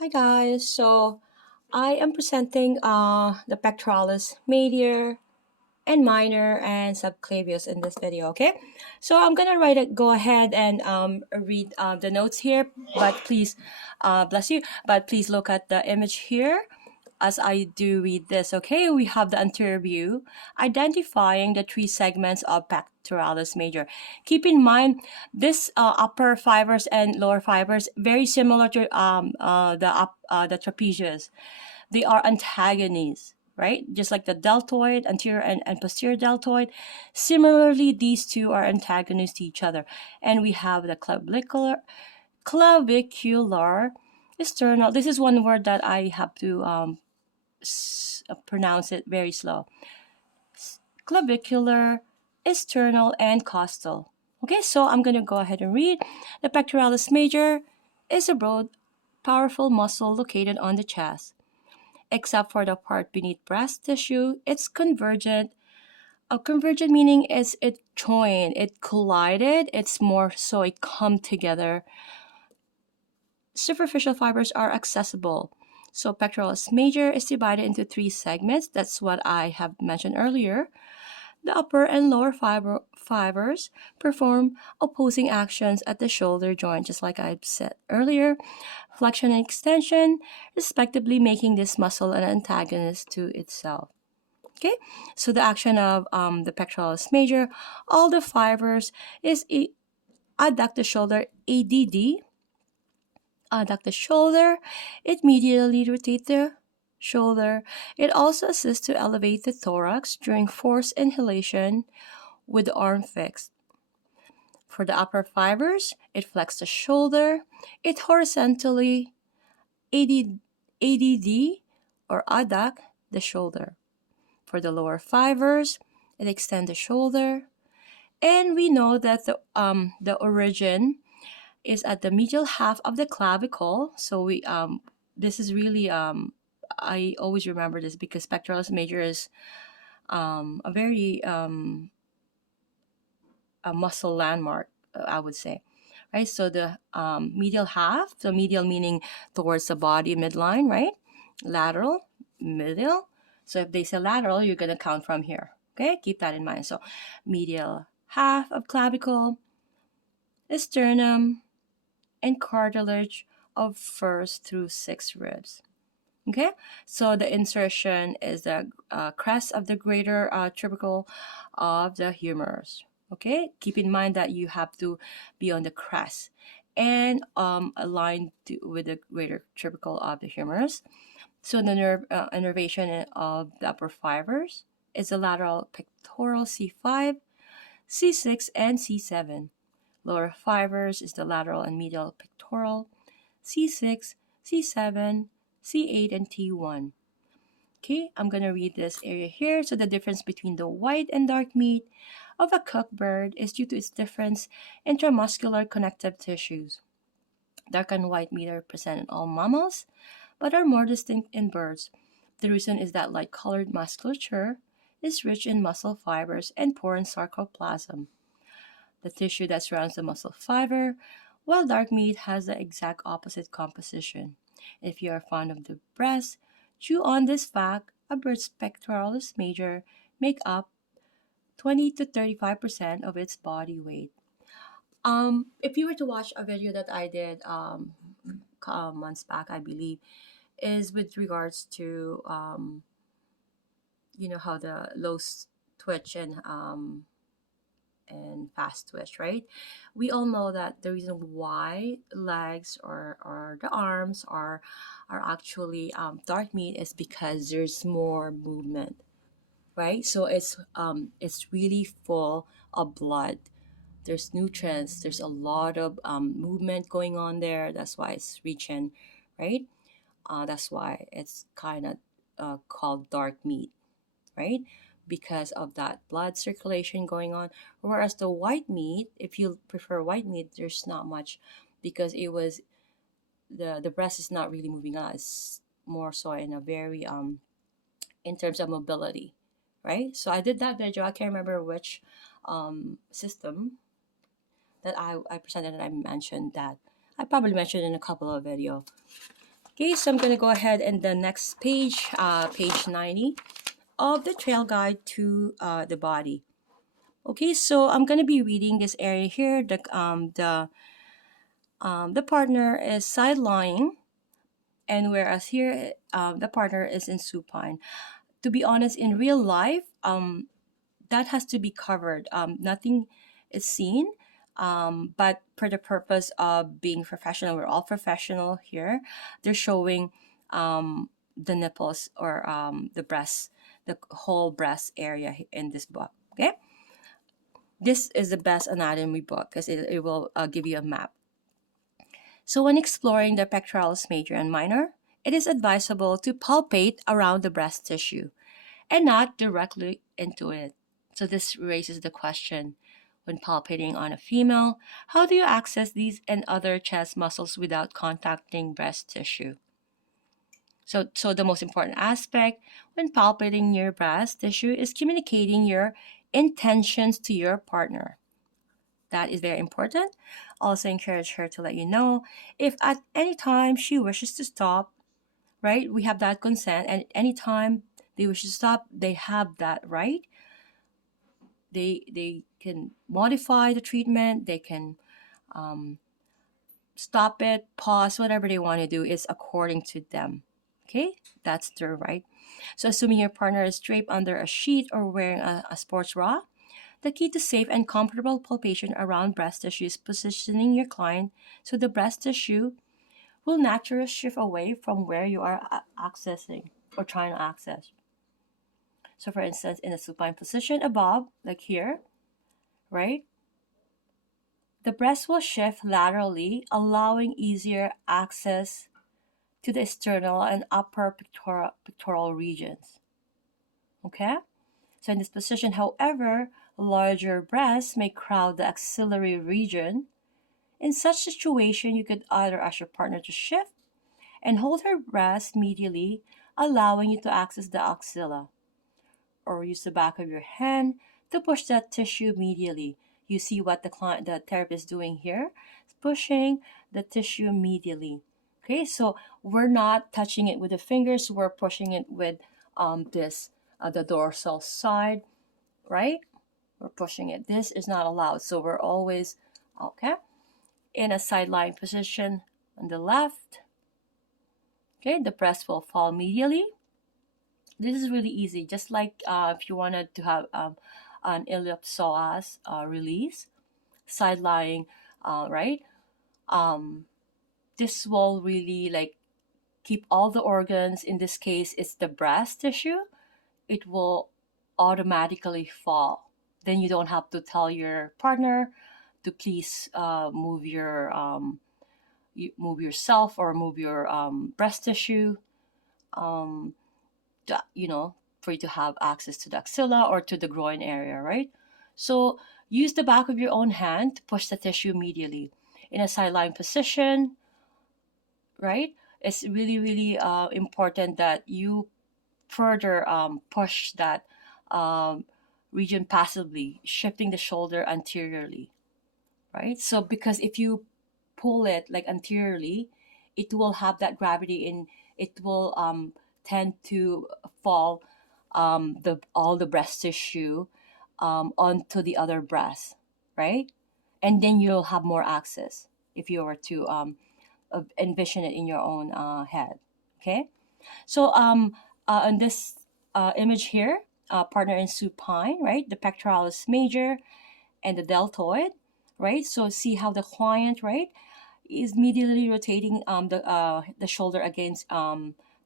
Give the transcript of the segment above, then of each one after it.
Hi guys, so I am presenting the pectoralis major and minor and subclavius in this video, okay? So I'm gonna go ahead and read the notes here, but please, bless you, but please look at the image here as I do read this, okay? We have the anterior view identifying the three segments of pectoralis major. Keep in mind, this upper fibers and lower fibers very similar to the trapezius. They are antagonists, right? Just like the deltoid, anterior and posterior deltoid. Similarly, these two are antagonists to each other. And we have the clavicular sternal. This is one word that I have to pronounce it very slow. Clavicular, sternal, and costal. Okay, so I'm going to go ahead and read. The pectoralis major is a broad, powerful muscle located on the chest. Except for the part beneath breast tissue, it's convergent. A convergent meaning is it joined, it collided, it's more so it come together. Superficial fibers are accessible. So pectoralis major is divided into three segments. That's what I have mentioned earlier. The upper and lower fibers perform opposing actions at the shoulder joint, just like I said earlier, flexion and extension, respectively, making this muscle an antagonist to itself. Okay, so the action of the pectoralis major, all the fibers is adduct the shoulder, ADD, adduct the shoulder, it medially rotate the shoulder. It also assists to elevate the thorax during forced inhalation with the arm fixed. For the upper fibers, it flexes the shoulder. It horizontally ADD or adduct the shoulder. For the lower fibers, it extends the shoulder. And we know that the origin is at the medial half of the clavicle. So this is really I always remember this because pectoralis major is a very a muscle landmark, I would say, right? So the medial half, so medial meaning towards the body midline, right? Lateral, medial. So if they say lateral, you're gonna count from here. Okay, keep that in mind. So medial half of clavicle, sternum, and cartilage of first through sixth ribs. Okay, so the insertion is the crest of the greater tubercle of the humerus. Okay, keep in mind that you have to be on the crest and aligned with the greater tubercle of the humerus. So the innervation of the upper fibers is the lateral pectoral C5, C6, and C7. Lower fibers is the lateral and medial pectoral C6, C7, C8, and T1. Okay, I'm going to read this area here. So the difference between the white and dark meat of a cooked bird is due to its difference intramuscular connective tissues. Dark and white meat are present in all mammals, but are more distinct in birds. The reason is that light-colored musculature is rich in muscle fibers and poor in sarcoplasm, the tissue that surrounds the muscle fiber, while dark meat has the exact opposite composition. If you are fond of the breast, chew on this fact: a bird's pectoralis major make up 20 to 35% of its body weight. If you were to watch a video that I did months back, I believe, is with regards to how the low twitch and fast twitch, right? We all know that the reason why legs or the arms are actually dark meat is because there's more movement, right? So it's really full of blood. There's nutrients. There's a lot of movement going on there. That's why it's reaching, right? That's why it's kind of called dark meat, right? Because of that blood circulation going on. Whereas the white meat, if you prefer white meat, there's not much because it was the breast is not really moving on. It's more so in a very in terms of mobility, right? So I did that video. I can't remember which system that I presented and I mentioned that. I probably mentioned in a couple of videos. Okay, so I'm going to go ahead and the next page, page 90 of the trail guide to the body. Okay, so I'm going to be reading this area here. The partner is side lying, and whereas here the partner is in supine. To be honest, in real life, that has to be covered. Nothing is seen. But for the purpose of being professional, we're all professional here. They're showing the nipples or the breast, the whole breast area in this book. Okay, this is the best anatomy book because it will give you a map. So when exploring the pectoralis major and minor, it is advisable to palpate around the breast tissue and not directly into it. So this raises the question, when palpating on a female, how do you access these and other chest muscles without contacting breast tissue? So the most important aspect when palpating your breast tissue is communicating your intentions to your partner. That is very important. Also encourage her to let you know if at any time she wishes to stop, right? We have that consent, and any time they wish to stop, they have that right. They can modify the treatment, they can stop it, pause, whatever they want to do is according to them. Okay, that's their right. So assuming your partner is draped under a sheet or wearing a sports bra, the key to safe and comfortable palpation around breast tissue is positioning your client so the breast tissue will naturally shift away from where you are accessing or trying to access. So for instance, in a supine position above, like here, right? The breast will shift laterally, allowing easier access to the sternal and upper pectoral regions. Okay? So in this position, however, larger breasts may crowd the axillary region. In such situation, you could either ask your partner to shift and hold her breast medially, allowing you to access the axilla, or use the back of your hand to push that tissue medially. You see what the therapist is doing here? It's pushing the tissue medially. Okay, so we're not touching it with the fingers, we're pushing it with the dorsal side, right? We're pushing it. This is not allowed. So we're always, okay, in a side lying position on the left. Okay, the breast will fall medially. This is really easy, just like if you wanted to have an ellipsoas release, side lying, right? This will really like keep all the organs. In this case, it's the breast tissue. It will automatically fall. Then you don't have to tell your partner to please move yourself or move your breast tissue. You know, for you to have access to the axilla or to the groin area, right? So use the back of your own hand to push the tissue medially in a side lying position, right? It's really, really important that you further push that region passively, shifting the shoulder anteriorly, right? So because if you pull it like anteriorly, it will have that gravity in it will tend to fall the all the breast tissue onto the other breast, right? And then you'll have more access if you were to envision it in your own head. Okay, so on this image here, partner in supine, right? The pectoralis major and the deltoid, right? So see how the client, right, is medially rotating the shoulder against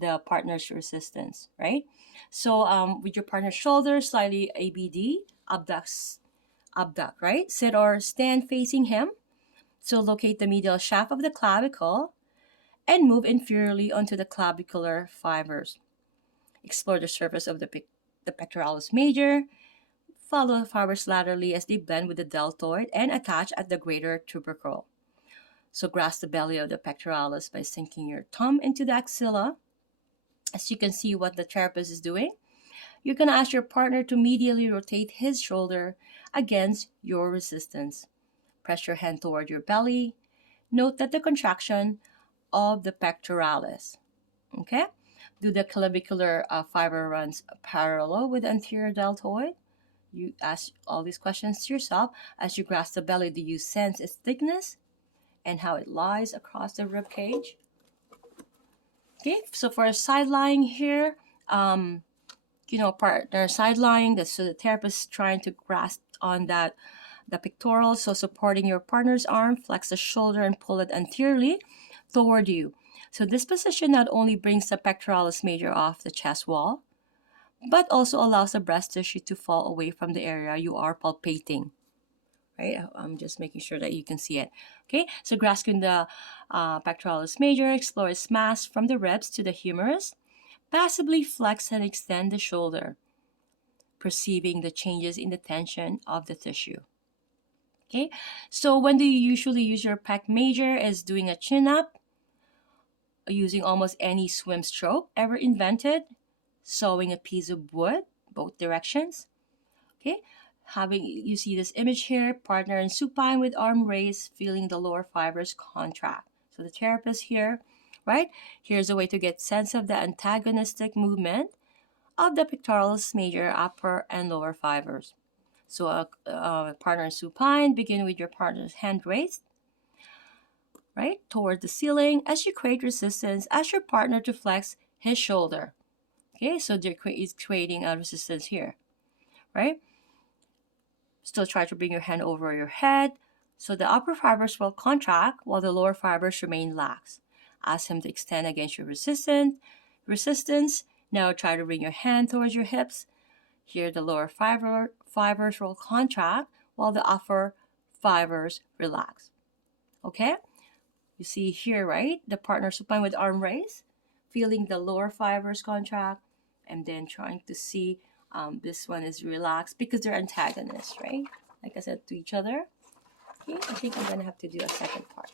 the partner's resistance, right? So with your partner's shoulder slightly ABD, abduct, right? Sit or stand facing him. So locate the medial shaft of the clavicle and move inferiorly onto the clavicular fibers. Explore the surface of the pectoralis major. Follow the fibers laterally as they blend with the deltoid and attach at the greater tubercle. So grasp the belly of the pectoralis by sinking your thumb into the axilla. As you can see what the therapist is doing, you're going to ask your partner to medially rotate his shoulder against your resistance. Press your hand toward your belly. Note that the contraction of the pectoralis. Okay? Do the clavicular fiber runs parallel with the anterior deltoid? You ask all these questions to yourself. As you grasp the belly, do you sense its thickness and how it lies across the rib cage? Okay, so for a side lying here, partner side lying, so the therapist trying to grasp on that the pectoral, so supporting your partner's arm, flex the shoulder and pull it anteriorly toward you. So this position not only brings the pectoralis major off the chest wall, but also allows the breast tissue to fall away from the area you are palpating. Right? I'm just making sure that you can see it. Okay, so grasping the pectoralis major, explore its mass from the ribs to the humerus. Passively flex and extend the shoulder, perceiving the changes in the tension of the tissue. Okay, so when do you usually use your pec major? Is doing a chin up, using almost any swim stroke ever invented, sewing a piece of wood, both directions. Okay, you see this image here, partner in supine with arm raised, feeling the lower fibers contract. So the therapist here, right? Here's a way to get sense of the antagonistic movement of the pectoralis major, upper and lower fibers. So a partner in supine, begin with your partner's hand raised, right, toward the ceiling as you create resistance. Ask your partner to flex his shoulder. Okay, so he's creating a resistance here, right? Still try to bring your hand over your head. So the upper fibers will contract while the lower fibers remain lax. Ask him to extend against your resistance. Now try to bring your hand towards your hips. Here the lower fibers will contract while the upper fibers relax. Okay? You see here, right? The partner supine with arm raised, feeling the lower fibers contract, and then trying to see this one is relaxed because they're antagonists, right? Like I said, to each other. Okay, I think I'm going to have to do a second part.